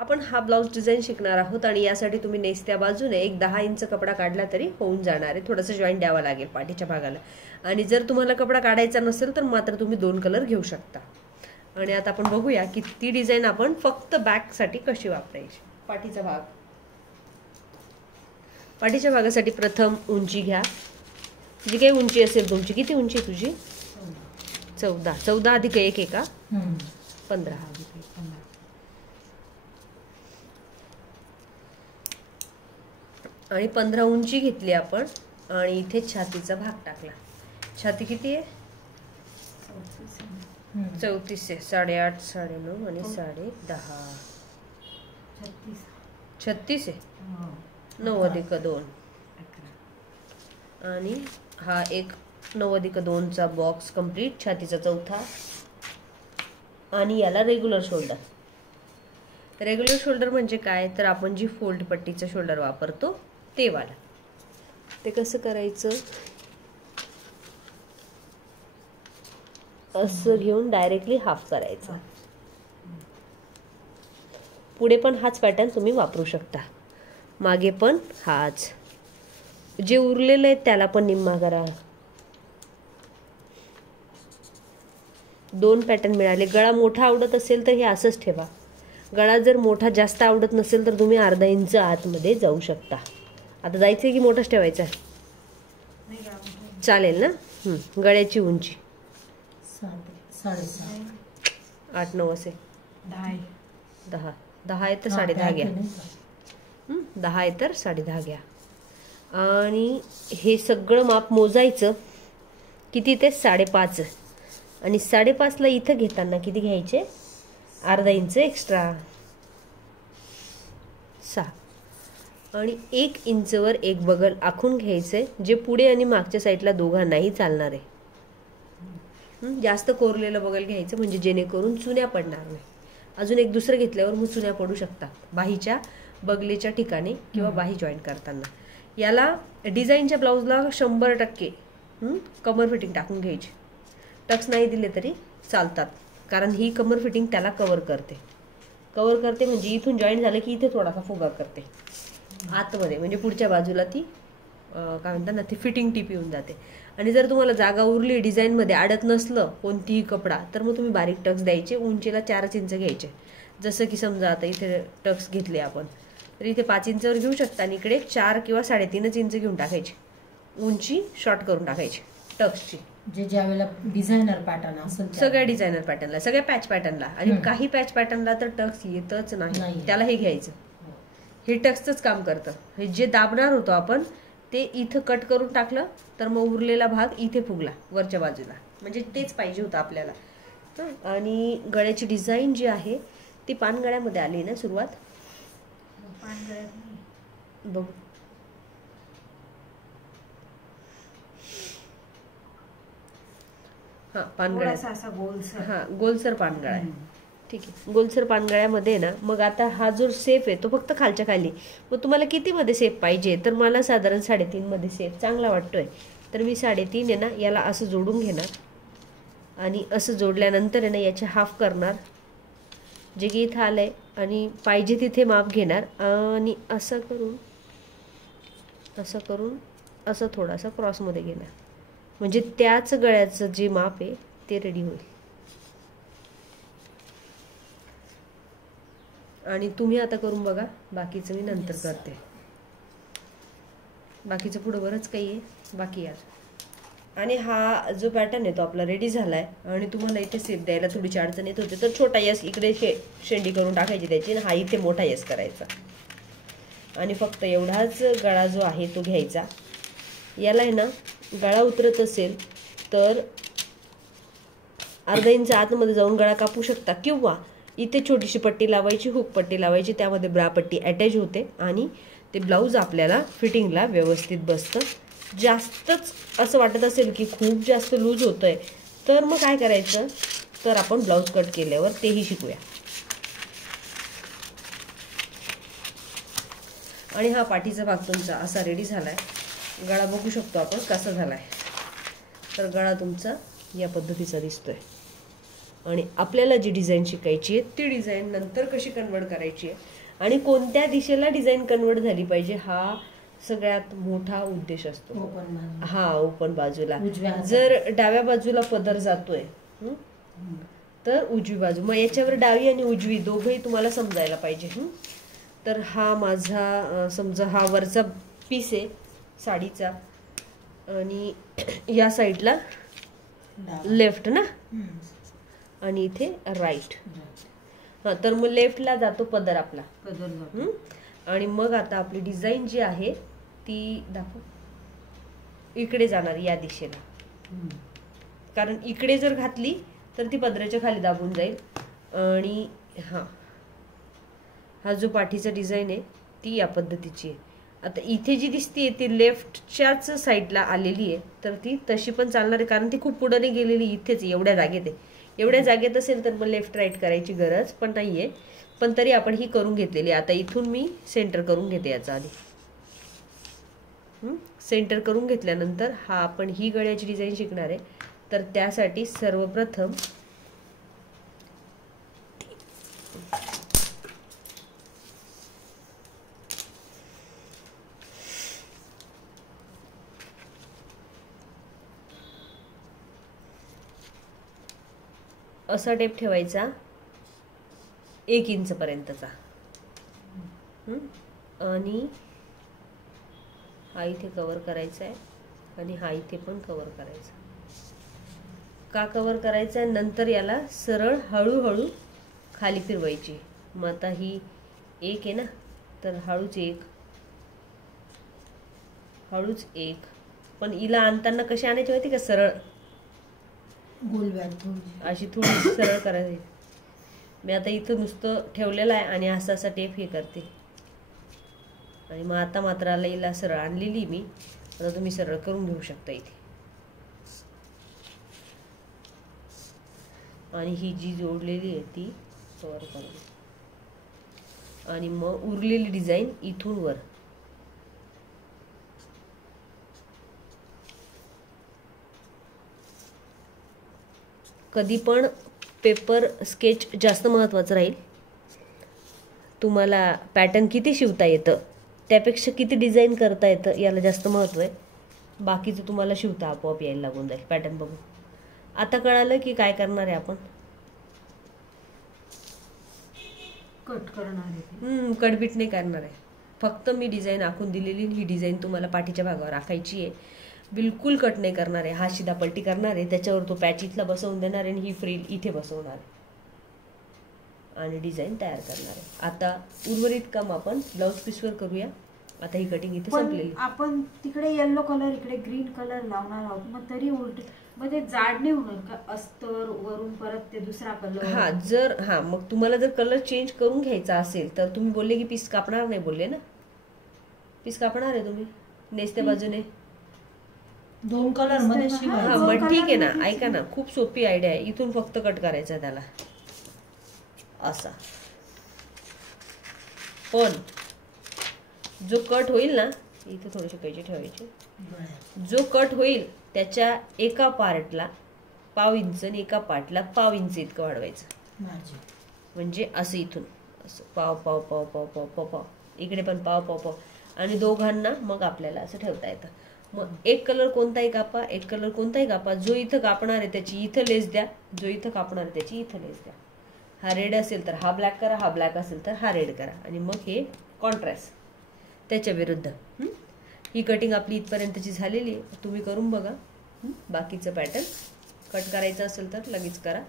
आपण हा blouse design शिकणार आहोत आणि यासाठी तुम्ही नेसत्या बाजूने एक 10 इंच कपडा काढला तरी होऊन जाणार आहे. थोडंसं जॉईंट द्यावा लागेल पाठीच्या भागाला. आणि जर तुम्हाला कपडा काढायचा नसेल तर मात्र तुम्ही 2 कलर घेऊ शकता. आणि आता आपण बघूया की ती डिझाईन आपण फक्त बॅक साठी कशी वापरायची. पाठीच्या भागासाठी प्रथम उंची घ्या. जी काही उंची असेल तुमची, किती उंची आहे तुझी? 14 अधिक 1 आहे का? 15. आणि 15 उंची घेतली आपण आणि इथे छातीचा भाग टाकला. छाती किती आहे? 34 आहे. 8.5, 9.5 आणि 10.5. 36 आहे. 9 अधिक 2 आणि हा एक 9 अधिक 2 चा बॉक्स कंप्लीट. छातीचा चौथा. आणि याला रेग्युलर शोल्डर. रेग्युलर शोल्डर म्हणजे काय तर आपण जी फोल्ड पट्टीचं शोल्डर वापरतो ते वाला. ते कसं करायचं? असं घेऊन डायरेक्टली हाफ करायचं. पुढे पण हाच पॅटर्न तुम्ही वापरू शकता. मागे पण हाच. जे उरलेले आहेत त्याला पण निम्मा करा. 2 पॅटर्न मिळाले. गळा मोठा आवडत असेल तर हे असंच ठेवा. गळा जर मोठा जास्त आवडत नसेल तर तुम्ही अर्धा इंच आतमध्ये जाऊ शकता. आता जायचंय की मोठाच ठेवायचा? चालेल ना. गळ्याची उंची 8-9 असे. 10 आहे तर 10.5 घ्या. 10 आहे तर 10.5 घ्या. आणि हे सगळं माप मोजायचं. किती ते 5.5. आणि 5.5ला इथं घेताना किती घ्यायचे? अर्धा इंच एक्स्ट्रा. 6. आणि 1 इंचवर एक बगल आखून घ्यायचंय जे पुढे आणि मागच्या साईडला दोघांनाही चालणार आहे. जास्त कोरलेलं बगल घ्यायचं म्हणजे जेणेकरून चुन्या पडणार नाही. अजून एक दुसरं घेतल्यावर मग चुन्या पडू शकतात बाहीच्या बगलेच्या ठिकाणी किंवा बाही जॉईन करताना. याला डिझाईनच्या ब्लाऊजला 100% कमर फिटिंग टाकून घ्यायची. टक्स नाही दिले तरी चालतात कारण ही कमर फिटिंग त्याला कव्हर करते म्हणजे इथून जॉईन झालं की इथे थोडासा फुगा करते आतमध्ये, म्हणजे पुढच्या बाजूला ती काय म्हणतात ना ती फिटिंग टीप येऊन जाते. आणि जर तुम्हाला जागा उरली डिझाईनमध्ये अडत नसलं कोणतीही कपडा तर मग तुम्ही बारीक टक्स द्यायचे. उंचीला 4 इंच घ्यायचे. जसं की समजा आता इथे टक्स घेतले आपण तर इथे 5 इंचवर घेऊ शकता आणि इकडे 4 किंवा 3.5 इंच घेऊन टाकायची. उंची शॉर्ट करून टाकायची टक्सची. जे ज्यावेळेला डिझायनर पॅटर्न असेल सगळ्या डिझायनर पॅटर्नला, सगळ्या पॅच पॅटर्नला. आणि काही पॅच पॅटर्नला तर टक्स येतच नाही. त्याला हे घ्यायचं. हे टक्सच काम करतं. हे जे दाबणार होतो आपण ते इथं कट करून टाकलं तर मग उरलेला भाग इथे फुगला वरच्या बाजूला, म्हणजे तेच पाहिजे होतं आपल्याला. आणि गळ्याची डिझाईन जी आहे ती पानगळ्यामध्ये आली ना सुरुवात. बघ पानगळ्या. गोलसर पानगळा आहे. ठीक आहे. गोलसर पानगळ्यामध्ये ना मग आता हा जो सेप आहे तो फक्त खालच्या खाली. मग तुम्हाला किती मध्ये सेप पाहिजे तर मला साधारण 3.5 मध्ये सेप चांगला वाटतोय तर मी 3.5 आहे ना याला असं जोडून घेणार. आणि असं जोडल्यानंतर आहे ना याचे हाफ करणार जे की इथं आलंय आणि पाहिजे तिथे माप घेणार आणि असं करून असं थोडासा क्रॉसमध्ये घेणार म्हणजे त्याच गळ्याचं जे माप आहे ते रेडी होईल. आणि तुम्ही आता करून बघा. बाकीचं मी नंतर करते. बाकीचं पुढं बरंच काही आहे बाकी यार. आणि हा जो पॅटर्न आहे तो आपला रेडी झालाय. आणि तुम्हाला इथे सेप द्यायला थोडीशी अडचण येत होती तर छोटा यस इकडे शेंडी करून टाकायची त्याची आणि हा इथे मोठा यस करायचा. आणि फक्त एवढाच गळा जो आहे तो घ्यायचा. याला आहे ना गळा उतरत असेल तर अर्धा इंच आतमध्ये जाऊन गळा कापू शकता किंवा इथे छोटीशी पट्टी लावायची, हुक पट्टी लावायची, त्यामध्ये ब्रा पट्टी अटॅच होते आणि ते ब्लाऊज आपल्याला फिटिंगला व्यवस्थित बसतं. जास्तच असं वाटत असेल की खूप जास्त लूज होतंय तर मग काय करायचं तर आपण ब्लाऊज कट केल्यावर तेही शिकूया. आणि हा पाठीचा भाग तुमचा असा रेडी झालाय. गळा बघू शकतो आपण कसा झालाय. तर गळा तुमचा या पद्धतीचा दिसतोय. आणि आपल्याला जी डिझाईन शिकायची आहे ती डिझाईन नंतर कशी कन्वर्ट करायची आहे आणि कोणत्या दिशेला डिझाईन कन्वर्ट झाली पाहिजे हा सगळ्यात मोठा उद्देश असतो. हा, ओपन बाजूला. जर डाव्या बाजूला पदर जातोय तर उजवी बाजू, मग याच्यावर डावी आणि उजवी दोघंही तुम्हाला समजायला पाहिजे. तर हा माझा समजा हा वरचा पीस आहे साडीचा आणि या साईडला लेफ्ट ना आणि इथे राईट. हा, तर मग लेफ्टला जातो पदर आपला आणि मग आता आपली डिझाईन जी आहे ती दाखव इकडे जाणार या दिशेला, कारण इकडे जर घातली तर ती पदराच्या खाली दाबून जाईल. आणि हा जो पाठीचा डिझाईन आहे ती या पद्धतीची आहे. आता इथे जी दिसतीये ती लेफ्टच्याच साईडला आलेली आहे, तर ती तशी पण चालणार आहे कारण ती खूप पुढे नाही गेलेली, इथेच एवढ्या जागेत आहे. एवढ्या जागेत असेल तर मग लेफ्ट राईट करायची गरज पण नाहीये, पण तरी आपण ही करून घेतलेली. आता इथून मी सेंटर करून घेते. याचा आधी सेंटर करून घेतल्यानंतर हा आपण ही गळ्याची डिझाईन शिकणार आहे, तर त्यासाठी सर्वप्रथम असा टेप ठेवायचा 1 इंच पर्यंतचा आणि हा इथे कव्हर करायचा आहे आणि हा इथे पण कव्हर करायचा. का कव्हर करायचा आहे? नंतर याला सरळ हळूहळू खाली फिरवायची. मग आता ही 1 आहे ना, तर हळूच 1 पण हिला आणताना कशी आणायची माहिती का? सरळ अशी थोडी सरळ करायची. मी आता इथं नुसतं ठेवलेलं आहे आणि असा असा टेप हे करते आणि मग आता मात्र आला हिला सरळ आणलेली मी. आता तुम्ही सरळ करून घेऊ शकता इथे. आणि ही जी जोडलेली आहे ती कव्हर करून आणि मग उरलेली डिझाईन इथून वर कधी पण पेपर स्केच जास्त महत्त्वाचं राहील. तुम्हाला पॅटर्न किती शिवता येतं त्यापेक्षा किती डिझाईन करता येतं याला जास्त महत्त्व आहे. बाकीचं तुम्हाला शिवता आपोआप यायला लागून जाईल पॅटर्न बघून. आता कळालं की काय करणार आहे आपण? कट करणार आहे. कटबीट नाही करणार आहे. फक्त मी डिझाईन आखून दिलेली ही डिझाईन तुम्हाला पाठीच्या भागावर आखायची आहे. बिलकुल कट नाही करणार आहे. हा शिदा पलटी करणार आहे, त्याच्यावर तो पॅच इथला बसवून देणार आहे आणि ही फ्रिल इथे बसवणार आहे आणि डिझाईन तयार करणार आहे. आता उर्वरित काम आपण ब्लाउज पीसवर करूया. आता ही कटिंग इथे संपलेली. आपण तिकडे येलो कलर इकडे ग्रीन कलर लावणार आहोत, मग तरी उलट मग ते जाड नाही होणार का? अस्तर वरून परत ते दुसरा कलर. मग तुम्हाला जर कलर चेंज करून घ्यायचा असेल तर तुम्ही बोलले की पीस कापणार नाही, बोलले ना? पीस कापणार आहे तुम्ही नेसत्या बाजूने 2 कलर मध्ये. मग ठीक आहे ना. ऐका ना, खूप सोपी आयडिया आहे. इथून फक्त कट करायचा त्याला असा. पण जो कट होईल ना, इथे थोडेसे कैची ठेवायचे, जो कट होईल त्याच्या एका पार्टला 1/2 इंच आणि एका पार्टला 1/2 इंच इतकं वाढवायचं. म्हणजे असं इथून असं पाव पाव पाव पाव पाव पाव पाव, इकडे पण पाव पाव पाव आणि दोघांना मग आपल्याला असं ठेवता येतं. मग एक कलर कोणताही कापा, एक कलर कोणताही कापा. जो इथं कापणार आहे त्याची इथं लेस द्या, जो इथं कापणार आहे त्याची इथं लेस द्या. हा रेड असेल तर हा ब्लॅक करा, हा ब्लॅक असेल तर हा रेड करा आणि मग हे कॉन्ट्रास्ट त्याच्या विरुद्ध. ही कटिंग आपली इथपर्यंतची झालेली आहे. तुम्ही करून बघा. बाकीचं पॅटर्न कट करायचं असेल तर लगेच करा.